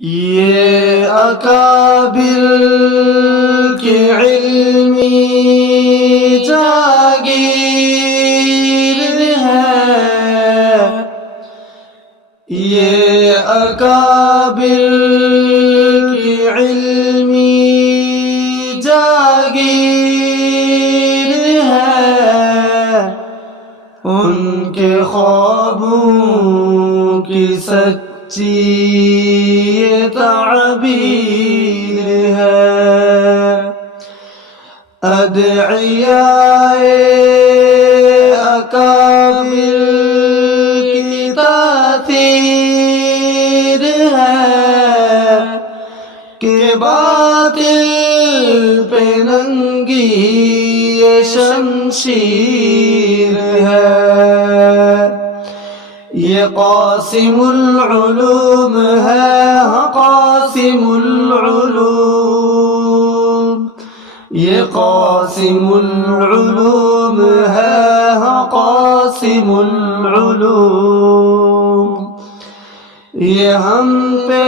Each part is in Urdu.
یہ اکابر کی علمی جاگیر ہے، یہ اکابر کی علمی جاگیر ہے، ان کے خوابوں کی سچی تعبیر ہے۔ ادعیاء اکابر کی تاثیر ہے کہ باطل پہ ننگی یہ شمشیر ہے۔ یہ قاسم العلوم ہے، قاسم العلوم، یہ قاسم العلوم ہے، قاسم العلوم۔ یہ ہم پہ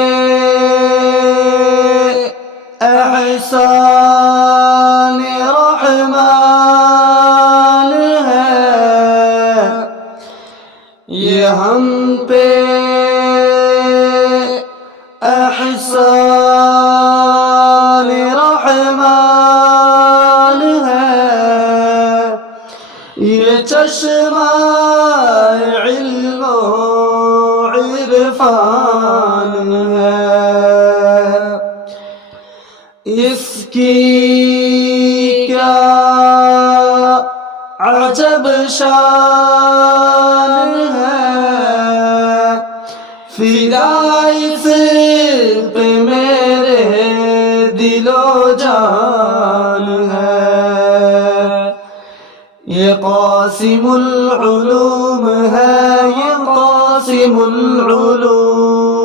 احسان رحمان ہے، یہ ہم پہ احسان رحمان ہے، یہ چشمہ علم و عرفان ہے۔ اس کی کیا عجب شان ہے، فدائی صرف میرے دل و جان ہے۔ یہ قاسم العلوم ہے، یہ قاسم العلوم،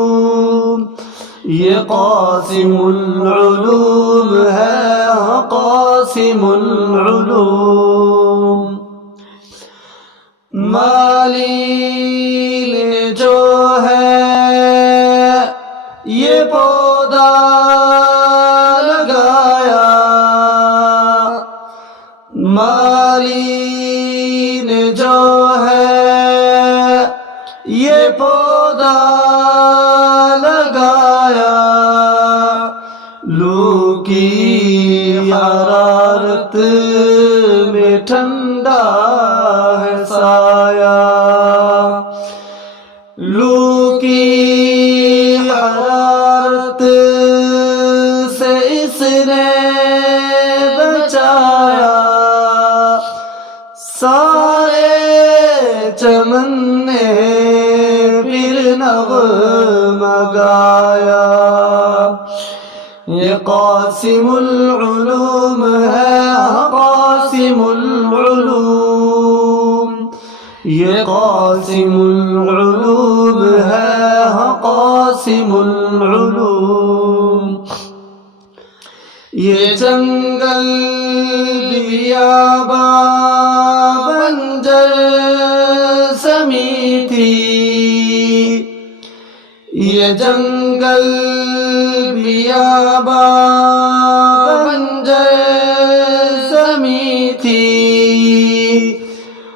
یہ قاسم العلوم ہے، قاسم العلوم۔ مالی نے جو ہے یہ پودا لگایا، مالی نے جو ہے یہ پودا لگایا، لو کی حرارت میں ٹھنڈا ہے سایہ، لو کی حرارت سے اس نے بچایا، سارے چمن نے پھر نغمہ گایا۔ یہ قاسم العلوم ہے، قاسم العلوم، یہ قاسم العلوم ہے، قاسم العلوم۔ یہ جنگل بیاباں بنجر زمیں تھی، یہ جنگل بیاباں بنجر زمیں تھی،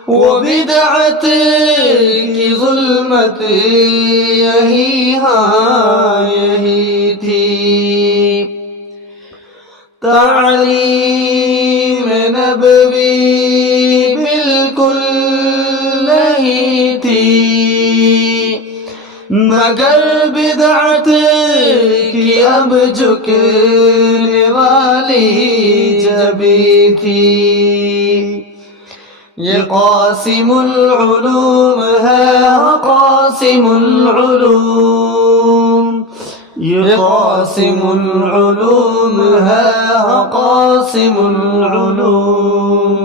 وہ بدعت کی ظلمت یہی ہاں یہی تھی، تعلیم نبوی بالکل نہیں تھی، مگر بدعت کی اب جھکنے والی جبیں تھی۔ یہ قاسم العلوم ہے، قاسم العلوم، یہ قاسم العلوم ہے، قاسم العلوم۔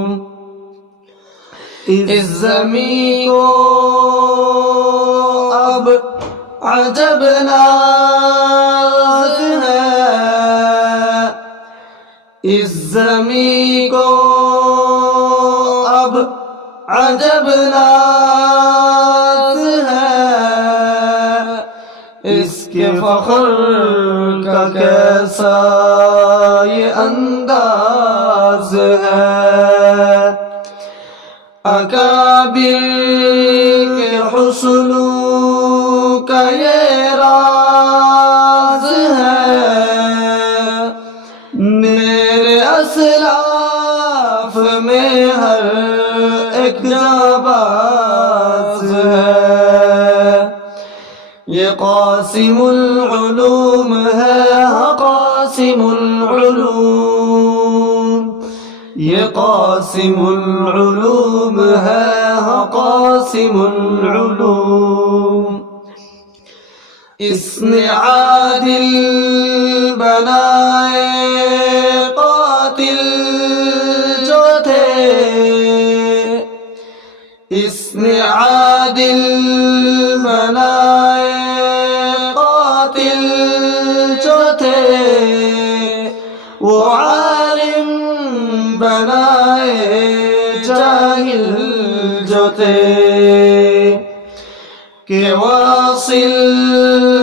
اس زمین کو اب عجب ناز ہے، اس زمین کو اب عجب ناز ہے، اس کے فخر کا کیسا یہ انداز ہے، اکابر کے حسنوں کا یہ راز ہے، میرے اسلاف میں ہر ایک جانباز ہے، یہ قاسم العلوم ہے، قاسم العلوم، یہ قاسم العلوم ہے، قاسم العلوم، اس نے عادل بنائے قاتل جو تھے، اس نے عادل بنائے قاتل جو تھے، وہ عالم بنائے جاہل جو تھے، کہ واصل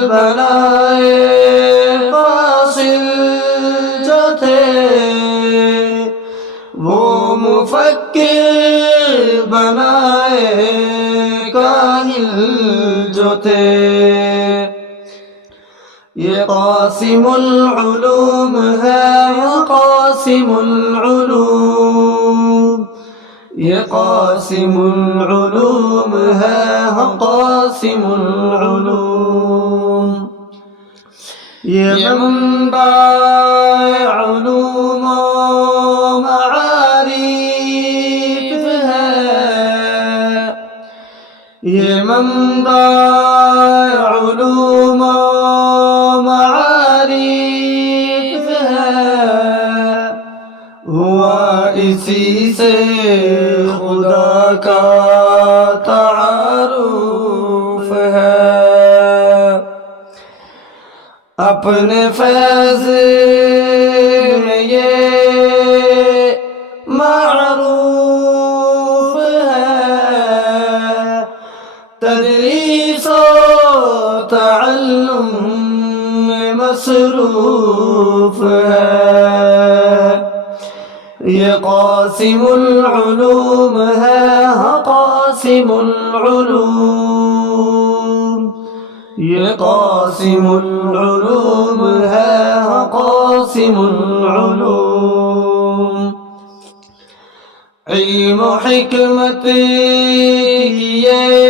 بنائے فاصل جو تھے، وہ مفکر بنائے کاہل جو تھے، یہ قاسم العلوم ہے، قاسم العلوم، یہ قاسم العلوم ہے، قاسم العلوم، یہ منبع علوم و معارف ہے، یہ منبع علوم و معارف ہے، ہوا اسی سے خدا کا تعارف ہے، اپنے فیض میں یہ معروف ہے، تدریس و تعلم میں مصروف ہے، یہ قاسم العلوم ہے، قاسم العلوم، یہ قاسم العلوم ہے، قاسم العلوم، علم و حکمت کی یہ